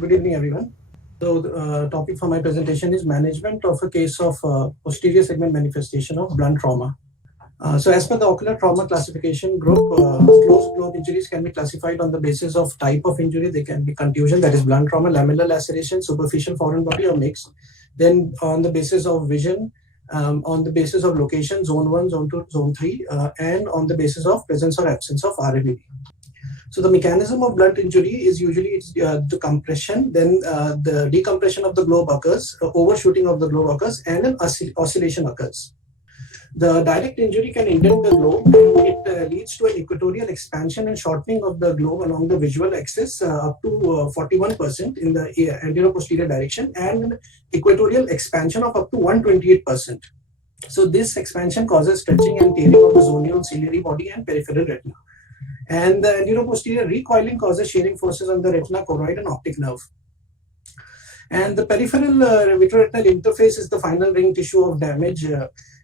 Good evening, everyone. So, the topic for my presentation is management of a case of posterior segment manifestation of blunt trauma. So, as per the ocular trauma classification group, closed globe injuries can be classified on the basis of type of injury. They can be contusion, that is blunt trauma, lamellar laceration, superficial foreign body, or mixed. Then, on the basis of vision, on the basis of location, zone 1, zone 2, zone 3, and on the basis of presence or absence of RMED. So the mechanism of blunt injury is usually the compression, then the decompression of the globe occurs, overshooting of the globe occurs, and an oscillation occurs. The direct injury can indent the globe, and it leads to an equatorial expansion and shortening of the globe along the visual axis up to 41% in the anterior-posterior direction, and equatorial expansion of up to 128%. So this expansion causes stretching and tearing of the zonial ciliary body and peripheral retina. And the anteroposterior recoiling causes shearing forces on the retina, choroid, and optic nerve. And the peripheral vitreoretinal interface is the final ring tissue of damage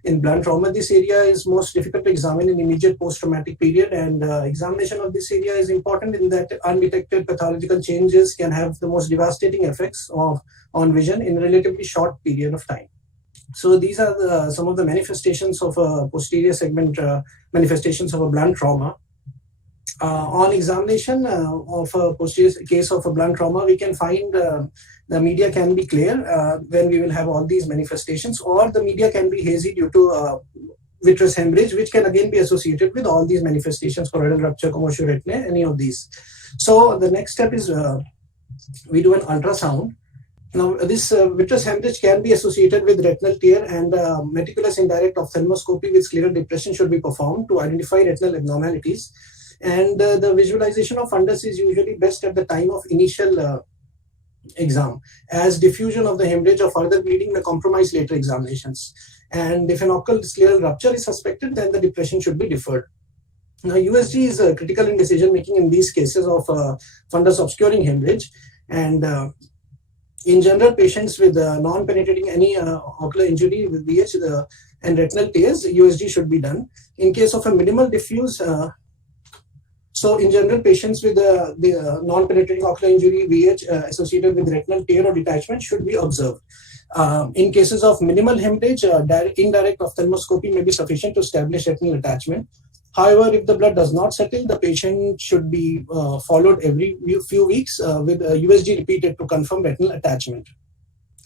in blunt trauma. This area is most difficult to examine in immediate post-traumatic period, and examination of this area is important in that undetected pathological changes can have the most devastating effects on vision in a relatively short period of time. So these are some of the manifestations of a posterior segment manifestations of a blunt trauma. On examination of a posterior case of a blunt trauma, we can find the media can be clear when we will have all these manifestations, or the media can be hazy due to vitreous hemorrhage, which can again be associated with all these manifestations, choroidal rupture, Commotio, retinae, any of these. So the next step is we do an ultrasound. Now, this vitreous hemorrhage can be associated with retinal tear, and meticulous indirect ophthalmoscopy with scleral depression should be performed to identify retinal abnormalities. And the visualization of fundus is usually best at the time of initial exam, as diffusion of the hemorrhage or further bleeding may compromise later examinations. And if an occult scleral rupture is suspected, then the depression should be deferred. Now, USG is critical in decision making in these cases of fundus obscuring hemorrhage. And in general, patients with non-penetrating any ocular injury with VH and retinal tears, USG should be done. In case of a minimal diffuse, so in general, patients with the non-penetrating ocular injury, VH, associated with retinal tear or detachment should be observed. In cases of minimal hemorrhage, indirect ophthalmoscopy may be sufficient to establish retinal attachment. However, if the blood does not settle, the patient should be followed every few weeks with USG repeated to confirm retinal attachment.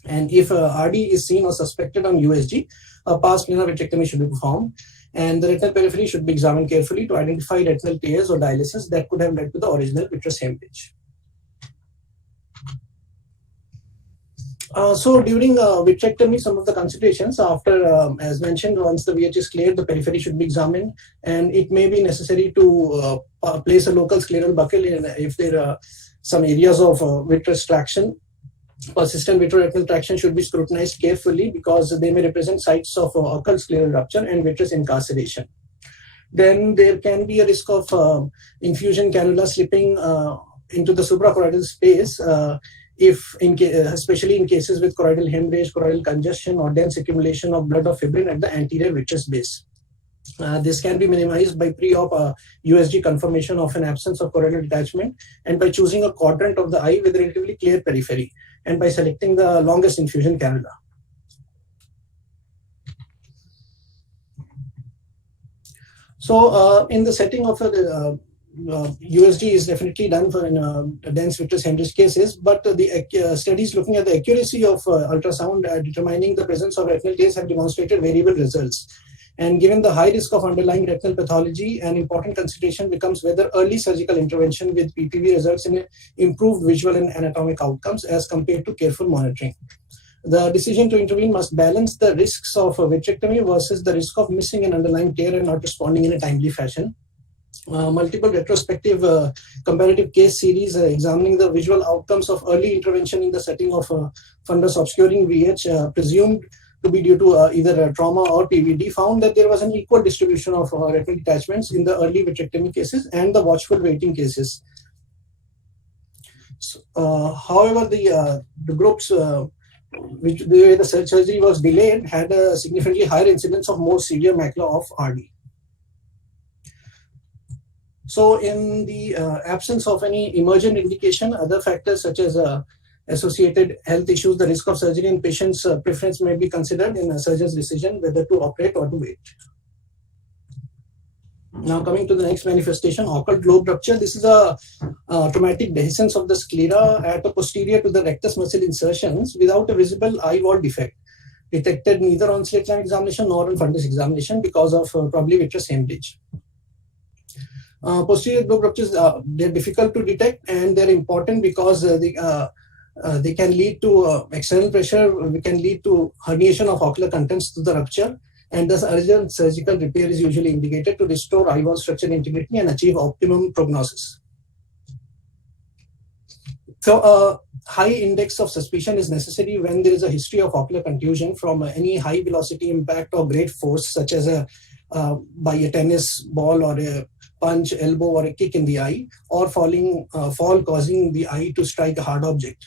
And if RD is seen or suspected on USG, a pars plana vitrectomy should be performed. And the retinal periphery should be examined carefully to identify retinal tears or dialysis that could have led to the original vitreous hemorrhage. So during vitrectomy, some of the considerations after, as mentioned, once the VH is cleared, the periphery should be examined, and it may be necessary to place a local scleral buckle if there are some areas of vitreous traction. Persistent vitreoretinal traction should be scrutinized carefully because they may represent sites of occult scleral rupture and vitreous incarceration. Then there can be a risk of infusion cannula slipping into the suprachoroidal space, especially in cases with choroidal hemorrhage, choroidal congestion, or dense accumulation of blood or fibrin at the anterior vitreous base. This can be minimized by pre-op USG confirmation of an absence of choroidal detachment, and by choosing a quadrant of the eye with relatively clear periphery, and by selecting the longest infusion cannula. So in the setting of a USG is definitely done for in dense vitreous hemorrhage cases, but the studies looking at the accuracy of ultrasound determining the presence of retinal tears have demonstrated variable results. And given the high risk of underlying retinal pathology, an important consideration becomes whether early surgical intervention with PPV results in improved visual and anatomic outcomes as compared to careful monitoring. The decision to intervene must balance the risks of vitrectomy versus the risk of missing an underlying tear and not responding in a timely fashion. Multiple retrospective comparative case series examining the visual outcomes of early intervention in the setting of fundus obscuring VH presumed to be due to either trauma or PVD found that there was an equal distribution of retinal detachments in the early vitrectomy cases and the watchful waiting cases. So, however, the groups which the surgery was delayed had a significantly higher incidence of more severe macula of RD. So in the absence of any emergent indication, other factors such as associated health issues, the risk of surgery in patients' preference may be considered in a surgeon's decision whether to operate or to wait. Now coming to the next manifestation, occult globe rupture. This is a traumatic dehiscence of the sclera at a posterior to the rectus muscle insertions without a visible eye wall defect, detected neither on slit lamp examination nor on fundus examination because of probably vitreous hemorrhage. Posterior globe ruptures, they're difficult to detect and they're important because they can lead to external pressure, can lead to herniation of ocular contents to the rupture, and thus urgent surgical repair is usually indicated to restore eye wall structural integrity and achieve optimum prognosis. So a high index of suspicion is necessary when there is a history of ocular contusion from any high velocity impact or great force, such as by a tennis ball or a punch, elbow, or a kick in the eye, or fall causing the eye to strike a hard object.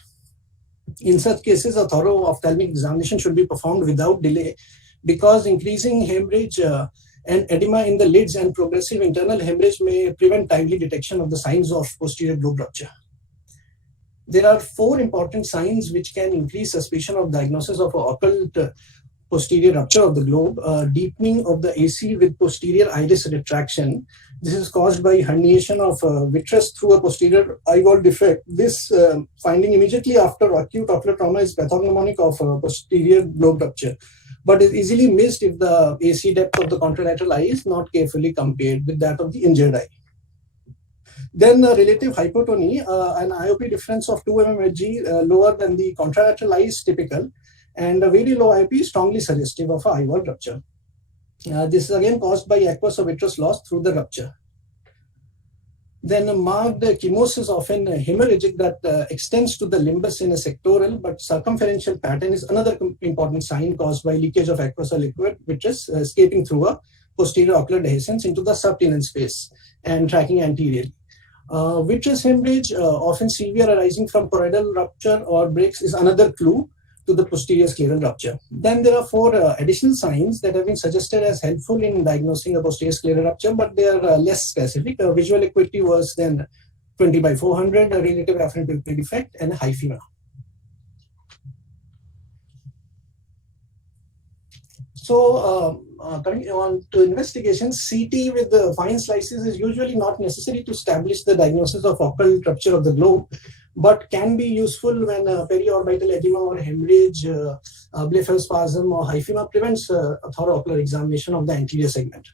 In such cases, a thorough ophthalmic examination should be performed without delay, because increasing hemorrhage and edema in the lids and progressive internal hemorrhage may prevent timely detection of the signs of posterior globe rupture. There are 4 important signs which can increase suspicion of diagnosis of occult posterior rupture of the globe. Deepening of the AC with posterior iris retraction. This is caused by herniation of vitreous through a posterior eye wall defect. This finding immediately after acute ocular trauma is pathognomonic of posterior globe rupture, but is easily missed if the AC depth of the contralateral eye is not carefully compared with that of the injured eye. Then relative hypotony, an IOP difference of 2 mmHg lower than the contralateral eye is typical, and a very low IOP is strongly suggestive of a eye wall rupture. This is again caused by aqueous or vitreous loss through the rupture. Then a marked chemosis, often hemorrhagic, that extends to the limbus in a sectoral but circumferential pattern is another important sign caused by leakage of aqueous or liquid vitreous escaping through a posterior ocular dehiscence into the subtenon space and tracking anteriorly. Vitreous hemorrhage, often severe, arising from choroidal rupture or breaks, is another clue to the posterior scleral rupture. Then there are 4 additional signs that have been suggested as helpful in diagnosing a posterior scleral rupture, but they are less specific. Visual acuity worse than 20/400, a relative afferent pupil defect, and hyphema. So coming on to investigations, CT with the fine slices is usually not necessary to establish the diagnosis of occult rupture of the globe, but can be useful when periorbital edema or hemorrhage, blepharospasm or hyphema prevents a thorough ocular examination of the anterior segment.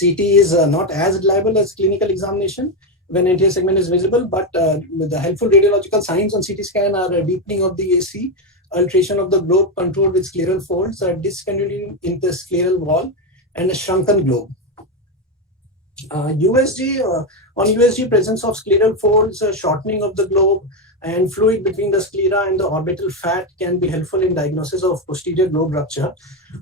CT is not as reliable as clinical examination when anterior segment is visible, but the helpful radiological signs on CT scan are a deepening of the AC, alteration of the globe controlled with scleral folds, a discontinuity in the scleral wall, and a shrunken globe. USG, on USG, presence of scleral folds, shortening of the globe, and fluid between the sclera and the orbital fat can be helpful in diagnosis of posterior globe rupture.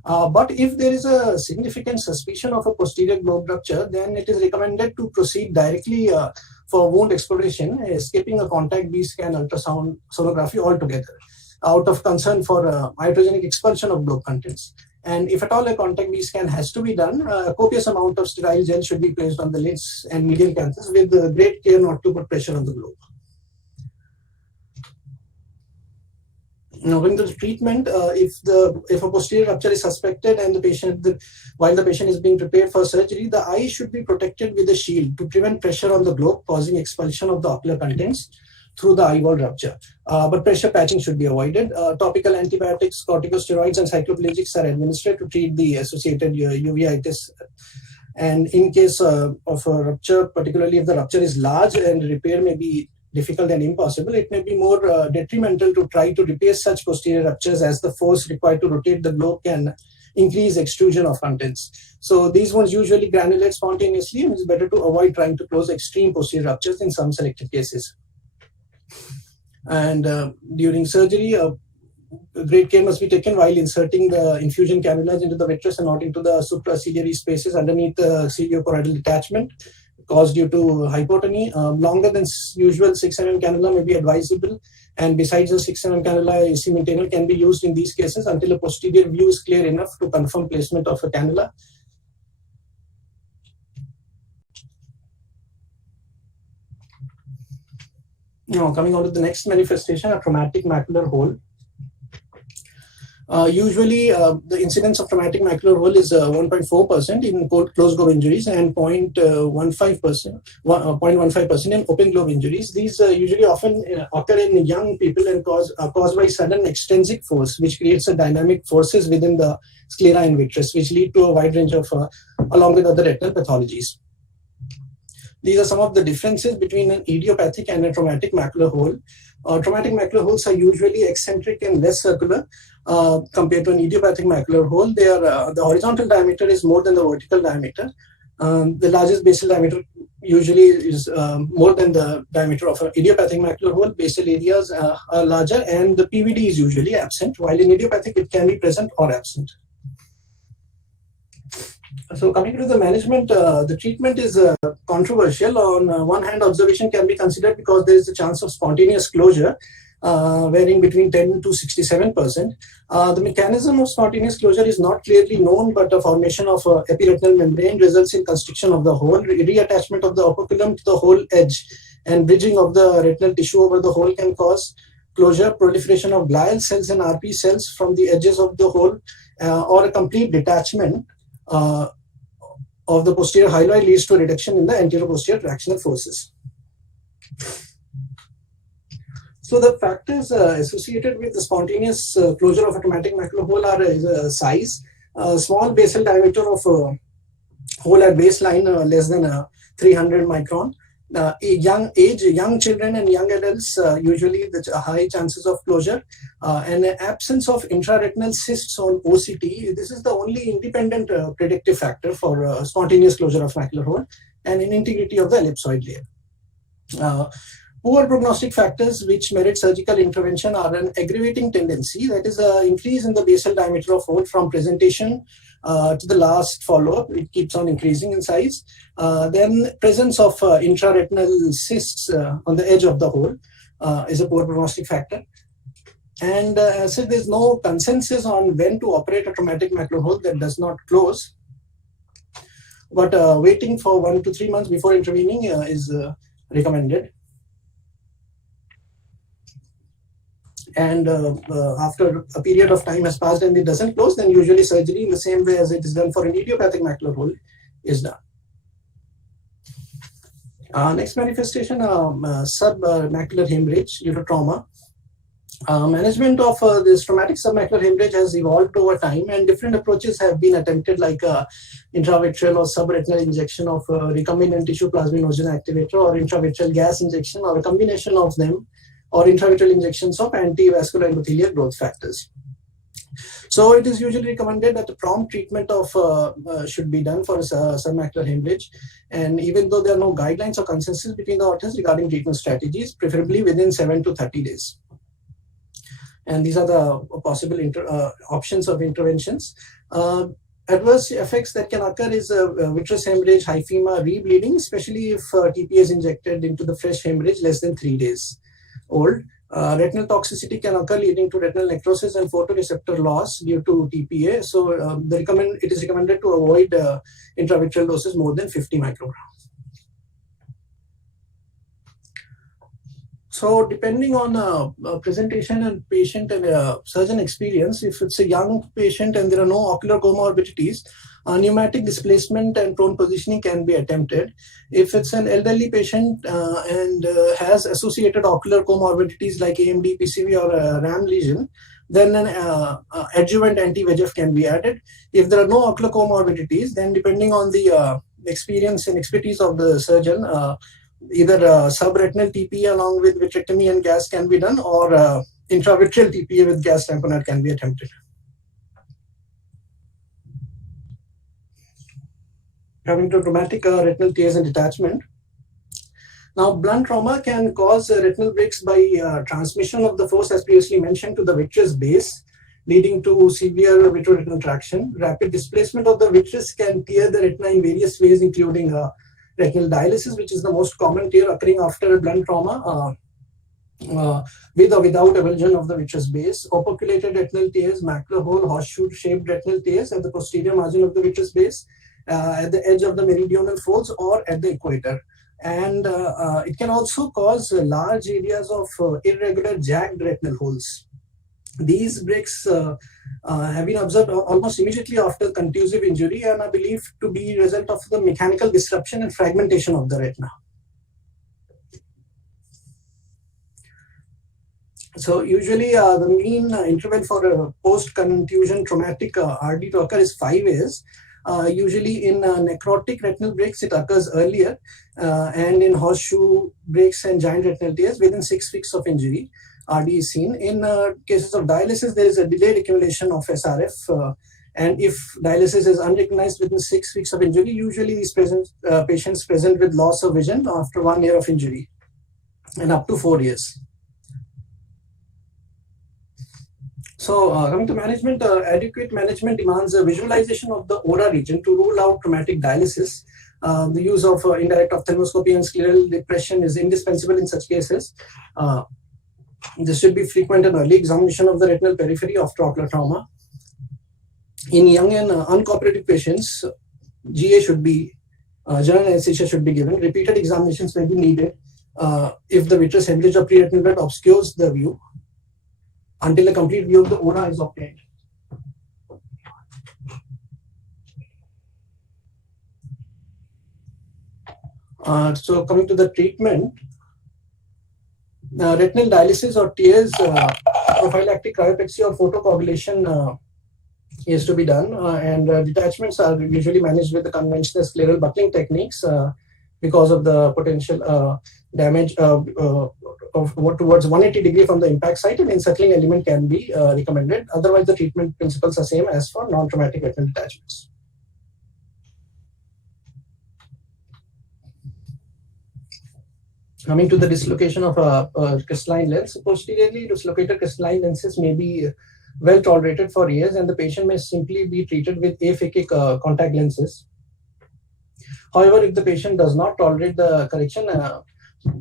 But if there is a significant suspicion of a posterior globe rupture, then it is recommended to proceed directly for wound exploration, escaping a contact B scan ultrasound sonography altogether, out of concern for iatrogenic expulsion of globe contents. And if at all a contact B scan has to be done, a copious amount of sterile gel should be placed on the lids and medial canthus with great care not to put pressure on the globe. Now, when the treatment, if a posterior rupture is suspected and while the patient is being prepared for surgery, the eye should be protected with a shield to prevent pressure on the globe, causing expulsion of the ocular contents through the eye wall rupture. But pressure patching should be avoided. Topical antibiotics, corticosteroids, and cycloplegics are administered to treat the associated uveitis. And in case of a rupture, particularly if the rupture is large and repair may be difficult and impossible, it may be more detrimental to try to repair such posterior ruptures, as the force required to rotate the globe can increase extrusion of contents. So these ones usually granulate spontaneously, and it's better to avoid trying to close extreme posterior ruptures in some selected cases. And during surgery, great care must be taken while inserting the infusion cannulas into the vitreous and not into the supraciliary spaces underneath the cilio-choroidal detachment caused due to hypotony. Longer than usual 6 mm cannula may be advisable, and besides the 6 mm cannula, AC maintainer can be used in these cases until a posterior view is clear enough to confirm placement of a cannula. Now, coming on to the next manifestation, a traumatic macular hole. Usually, the incidence of traumatic macular hole is 1.4% in closed globe injuries and 0.15% in open globe injuries. These usually often occur in young people and caused by sudden extrinsic force, which creates a dynamic forces within the sclera and vitreous, which lead to a wide range of, along with other retinal pathologies. These are some of the differences between an idiopathic and a traumatic macular hole. Traumatic macular holes are usually eccentric and less circular compared to an idiopathic macular hole. They are, the horizontal diameter is more than the vertical diameter. The largest basal diameter usually is more than the diameter of an idiopathic macular hole. Basal areas are larger and the PVD is usually absent, while in idiopathic it can be present or absent. So coming to the management, the treatment is controversial. On one hand, observation can be considered because there is a chance of spontaneous closure, varying between 10 to 67%. The mechanism of spontaneous closure is not clearly known, but the formation of epiretinal membrane results in constriction of the hole, reattachment of the operculum to the hole edge, and bridging of the retinal tissue over the hole can cause closure, proliferation of glial cells and RP cells from the edges of the hole, or a complete detachment of the posterior hyaloid leads to a reduction in the anterior-posterior tractional forces. So the factors associated with the spontaneous closure of a traumatic macular hole are size, small basal diameter of hole at baseline less than 300 micron. Young children and young adults usually the high chances of closure, and absence of intraretinal cysts on OCT. This is the only independent predictive factor for spontaneous closure of macular hole, and integrity of the ellipsoid layer. Poor prognostic factors which merit surgical intervention are an aggravating tendency, that is an increase in the basal diameter of hole from presentation to the last follow-up. It keeps on increasing in size. Then presence of intraretinal cysts on the edge of the hole is a poor prognostic factor. And as if there's no consensus on when to operate a traumatic macular hole that does not close, but waiting for 1 to 3 months before intervening is recommended. And after a period of time has passed and it doesn't close, then usually surgery in the same way as it is done for an idiopathic macular hole is done. Next manifestation, submacular hemorrhage due to trauma. Management of this traumatic submacular hemorrhage has evolved over time, and different approaches have been attempted, like intravitreal or subretinal injection of recombinant tissue plasminogen activator, or intravitreal gas injection, or a combination of them, or intravitreal injections of antivascular endothelial growth factors. So it is usually recommended that the prompt treatment of should be done for submacular hemorrhage, and even though there are no guidelines or consensus between the authors regarding treatment strategies, preferably within 7 to 30 days. And these are the possible options of interventions. Adverse effects that can occur is vitreous hemorrhage, hyphema, rebleeding, especially if TPA is injected into the fresh hemorrhage less than 3 days old. Retinal toxicity can occur, leading to retinal necrosis and photoreceptor loss due to TPA. So it is recommended to avoid intravitreal doses more than 50 micrograms. So depending on presentation and patient and surgeon experience, if it's a young patient and there are no ocular comorbidities, pneumatic displacement and prone positioning can be attempted. If it's an elderly patient and has associated ocular comorbidities like AMD, PCV, or RAM lesion, then an adjuvant anti-VEGF can be added. If there are no ocular comorbidities, then depending on the experience and expertise of the surgeon, either subretinal TPA along with vitrectomy and gas can be done, or intravitreal TPA with gas tamponade can be attempted. Coming to traumatic retinal tears and detachment. Now, blunt trauma can cause retinal breaks by transmission of the force, as previously mentioned, to the vitreous base, leading to severe vitreoretinal traction. Rapid displacement of the vitreous can tear the retina in various ways, including retinal dialysis, which is the most common tear occurring after blunt trauma, with or without avulsion of the vitreous base. Operculated retinal tears, macular hole, horseshoe-shaped retinal tears at the posterior margin of the vitreous base, at the edge of the meridional folds, or at the equator. And it can also cause large areas of irregular jagged retinal holes. These breaks have been observed almost immediately after contusive injury and are believed to be a result of the mechanical disruption and fragmentation of the retina. So usually the mean interval for a post-contusion traumatic RD to occur is 5 years. Usually in necrotic retinal breaks, it occurs earlier, and in horseshoe breaks and giant retinal tears within 6 weeks of injury, RD is seen. In cases of dialysis, there is a delayed accumulation of SRF, and if dialysis is unrecognized within 6 weeks of injury, usually these patients present with loss of vision after 1 year of injury and up to 4 years. So coming to management, adequate management demands a visualization of the aura region to rule out traumatic dialysis. The use of indirect ophthalmoscopy and scleral depression is indispensable in such cases. This should be frequent and early examination of the retinal periphery after ocular trauma. In young and uncooperative patients, GA should be, general anesthesia should be given. Repeated examinations may be needed if the vitreous hemorrhage or pre-retinal blood obscures the view until a complete view of the aura is obtained. So coming to the treatment, retinal dialysis or tears, prophylactic cryopexy or photocoagulation is to be done, and detachments are usually managed with the conventional scleral buckling techniques because of the potential damage towards 180 degree from the impact site, and encircling element can be recommended. Otherwise, the treatment principles are same as for non-traumatic retinal detachments. Coming to the dislocation of a crystalline lens, posteriorly dislocated crystalline lenses may be well tolerated for years, and the patient may simply be treated with aphakic contact lenses. However, if the patient does not tolerate the correction,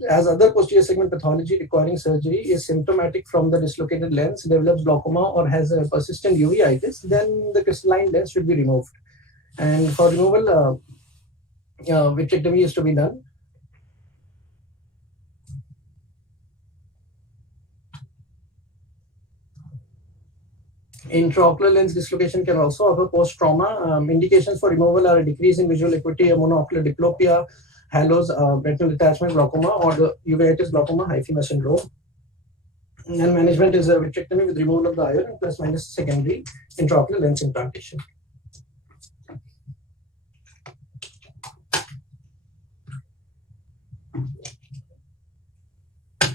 as other posterior segment pathology requiring surgery is symptomatic from the dislocated lens, develops glaucoma or has a persistent uveitis, then the crystalline lens should be removed. And for removal, vitrectomy is to be done. Intraocular lens dislocation can also occur post-trauma. Indications for removal are a decrease in visual acuity, monocular diplopia, halos, retinal detachment, glaucoma, or the uveitis glaucoma, hyphema syndrome. And management is a vitrectomy with removal of the iron plus minus secondary intraocular lens implantation.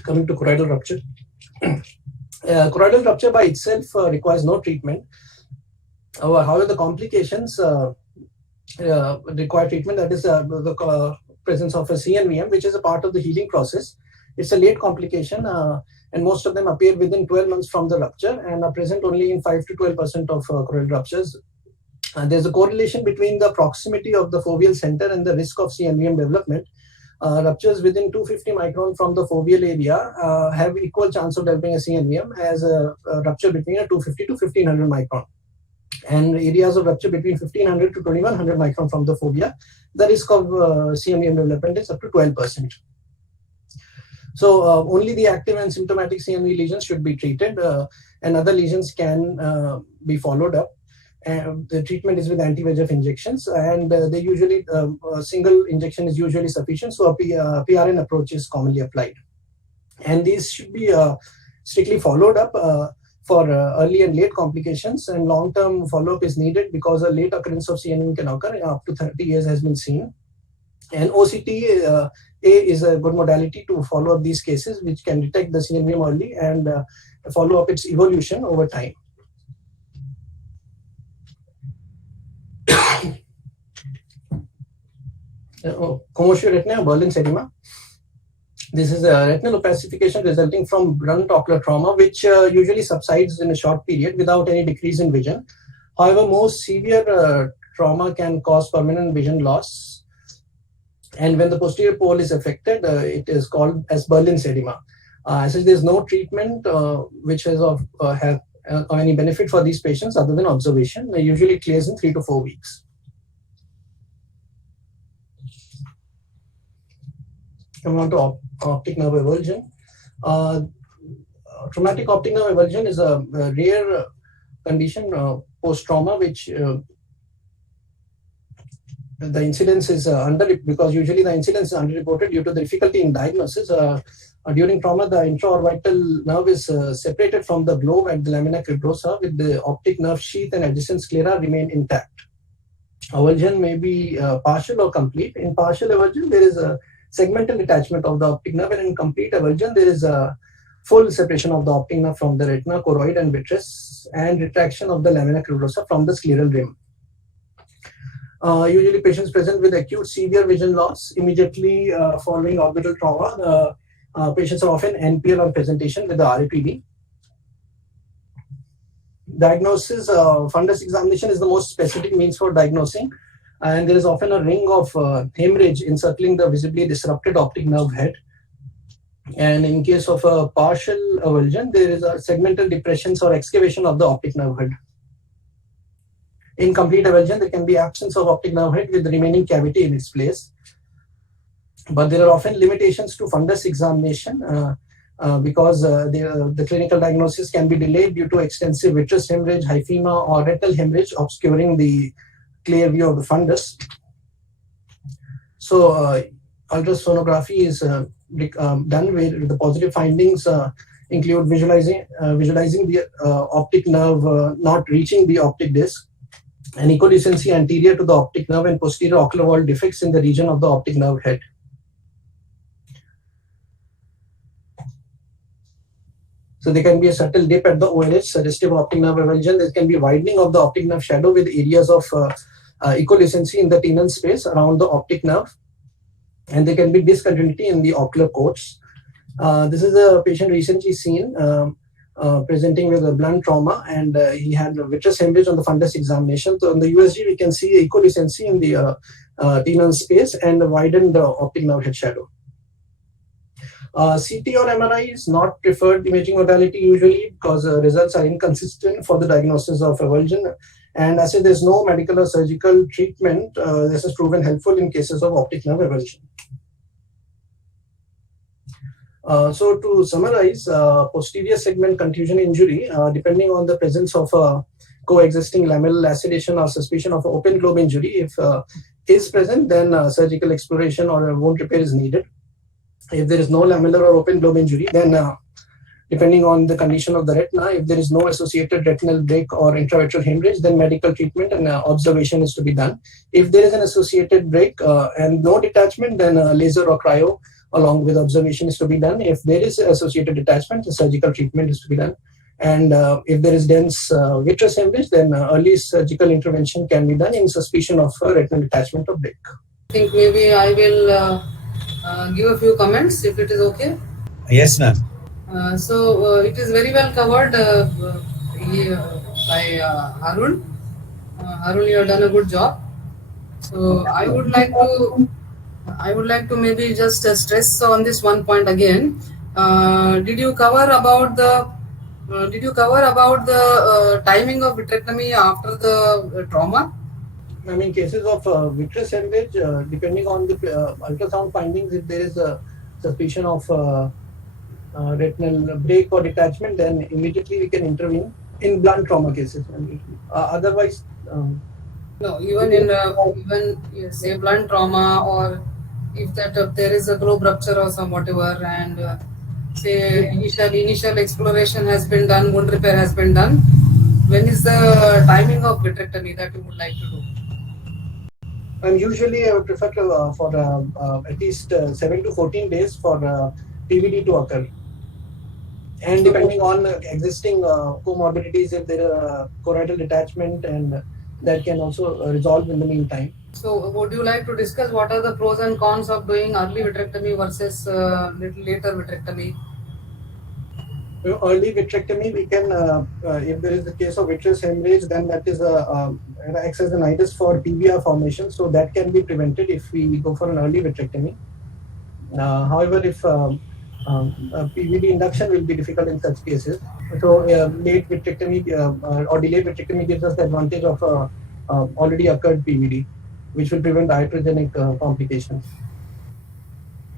Coming to choroidal rupture. Choroidal rupture by itself requires no treatment. However, the complications require treatment, that is the presence of a CNVM, which is a part of the healing process. It's a late complication, and most of them appear within 12 months from the rupture and are present only in 5 to 12% of choroidal ruptures. There's a correlation between the proximity of the foveal center and the risk of CNVM development. Ruptures within 250 micron from the foveal area have equal chance of developing a CNVM as a rupture between a 250 to 1500 micron. And areas of rupture between 1500 to 2100 micron from the fovea, the risk of CNVM development is up to 12%. So only the active and symptomatic CNV lesions should be treated, and other lesions can be followed up. The treatment is with anti-VEGF injections, and they usually a single injection is usually sufficient. So a PRN approach is commonly applied, and these should be strictly followed up for early and late complications. And long-term follow-up is needed because a late occurrence of CNV can occur up to 30 years has been seen. And OCT is a good modality to follow up these cases, which can detect the CNVM early and follow up its evolution over time. Commotio retinae, Berlin's edema. This is a retinal opacification resulting from blunt ocular trauma, which usually subsides in a short period without any decrease in vision. However, most severe trauma can cause permanent vision loss. And when the posterior pole is affected, it is called as Berlin's edema. So there's no treatment which has have any benefit for these patients other than observation. They usually clears in 3 to 4 weeks. Come on to optic nerve avulsion. Traumatic optic nerve avulsion is a rare condition post-trauma, which the incidence is because usually the incidence is underreported due to the difficulty in diagnosis. During trauma, the intraorbital nerve is separated from the globe at the lamina cribrosa, with the optic nerve sheath and adjacent sclera remain intact. Avulsion may be partial or complete. In partial avulsion, there is a segmental detachment of the optic nerve, and in complete avulsion, there is a full separation of the optic nerve from the retina, choroid, and vitreous, and retraction of the lamina cribrosa from the scleral rim. Usually, patients present with acute severe vision loss immediately following orbital trauma. Patients are often NPL on presentation with the RAPD. Diagnosis, fundus examination is the most specific means for diagnosing, and there is often a ring of hemorrhage encircling the visibly disrupted optic nerve head. And in case of a partial avulsion, there is a segmental depressions or excavation of the optic nerve head. In complete avulsion, there can be absence of optic nerve head with the remaining cavity in its place. But there are often limitations to fundus examination because the clinical diagnosis can be delayed due to extensive vitreous hemorrhage, hyphema, or retinal hemorrhage obscuring the clear view of the fundus. So ultrasonography is done where the positive findings include visualizing the optic nerve not reaching the optic disc, and echodecency anterior to the optic nerve, and posterior ocular wall defects in the region of the optic nerve head. So there can be a subtle dip at the ONH, suggestive optic nerve avulsion. There can be widening of the optic nerve shadow with areas of echodecency in the tenal space around the optic nerve, and there can be discontinuity in the ocular coats. This is a patient recently seen presenting with a blunt trauma, and he had a vitreous hemorrhage on the fundus examination. So on the USG, we can see echodecency in the tenal space and a widened optic nerve head shadow. CT or MRI is not preferred imaging modality usually because results are inconsistent for the diagnosis of avulsion. And as if there's no medical or surgical treatment, this is proven helpful in cases of optic nerve avulsion. So to summarize, posterior segment contusion injury, depending on the presence of coexisting lamellar laceration or suspicion of open globe injury, if is present, then surgical exploration or wound repair is needed. If there is no lamellar or open globe injury, then depending on the condition of the retina, if there is no associated retinal break or intravitreal hemorrhage, then medical treatment and observation is to be done. If there is an associated break and no detachment, then laser or cryo along with observation is to be done. If there is associated detachment, the surgical treatment is to be done. And if there is dense vitreous hemorrhage, then early surgical intervention can be done in suspicion of retinal detachment or break. I think maybe I will give a few comments if it is okay. Yes, ma'am. So it is very well covered by Haroon. Haroon, you have done a good job. So I would like to maybe just stress on this one point again. Did you cover about the timing of vitrectomy after the trauma? I mean, cases of vitreous hemorrhage, depending on the ultrasound findings, if there is a suspicion of retinal break or detachment, then immediately we can intervene in blunt trauma cases. Otherwise, no, even say blunt trauma, or if that there is a globe rupture or some whatever, and say initial exploration has been done, wound repair has been done. When is the timing of vitrectomy that you would like to do? Usually I would prefer to, for at least 7 to 14 days for PVD to occur. And depending on existing comorbidities, if there are choroidal detachment, and that can also resolve in the meantime. So would you like to discuss what are the pros and cons of doing early vitrectomy versus little later vitrectomy? Early vitrectomy, we can, if there is a case of vitreous hemorrhage, then that is acts as an itis for PVR formation, so that can be prevented if we go for an early vitrectomy. However, if PVD induction will be difficult in such cases, so late vitrectomy or delayed vitrectomy gives us the advantage of already occurred PVD, which will prevent iatrogenic complications.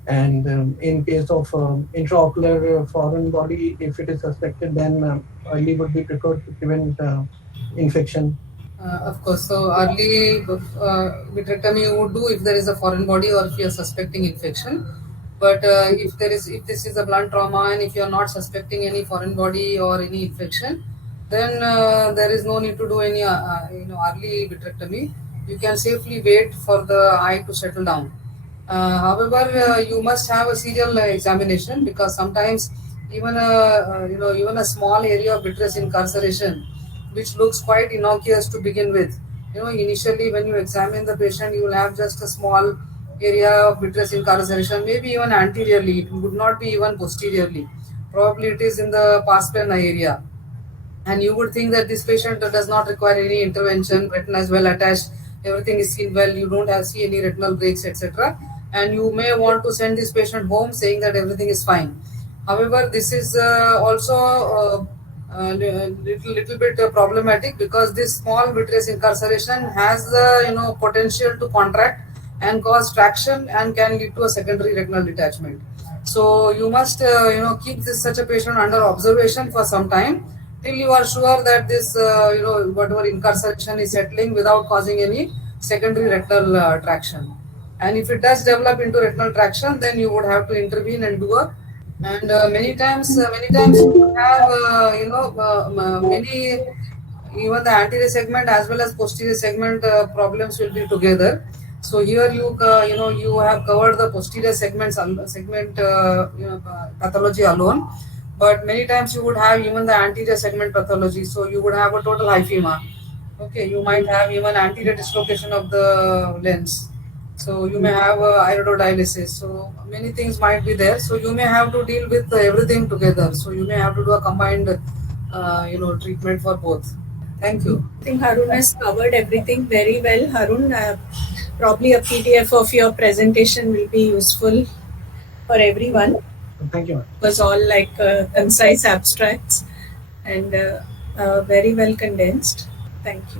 And in case of intraocular foreign body, if it is suspected, then early would be preferred to prevent infection. Of course. So early vitrectomy you would do if there is a foreign body or if you are suspecting infection. But if this is a blunt trauma and if you are not suspecting any foreign body or any infection, then there is no need to do any early vitrectomy. You can safely wait for the eye to settle down. However, you must have a serial examination, because sometimes even a small area of vitreous incarceration, which looks quite innocuous to begin with. Initially when you examine the patient, you will have just a small area of vitreous incarceration, maybe even anteriorly. It would not be even posteriorly. Probably it is in the pars plana area, and you would think that this patient does not require any intervention, retina is well attached, everything is seen well, you don't have see any retinal breaks, etc., and you may want to send this patient home saying that everything is fine. However, this is also little bit problematic, because this small vitreous incarceration has the potential to contract and cause traction and can lead to a secondary retinal detachment. So you must keep this such a patient under observation for some time, till you are sure that this whatever incarceration is settling without causing any secondary retinal traction. And if it does develop into retinal traction, then you would have to intervene and do a. And many times you would have many, even the anterior segment as well as posterior segment problems will be together. So here you have covered the posterior segment pathology alone, but many times you would have even the anterior segment pathology. So you would have a total hyphema. Okay, you might have even anterior dislocation of the lens. So you may have iridodialysis. So many things might be there. So you may have to deal with everything together. So you may have to do a combined, treatment for both. Thank you. I think Haroon has covered everything very well. Haroon, probably a PDF of your presentation will be useful for everyone. Thank you. It was all like concise abstracts and very well condensed. Thank you.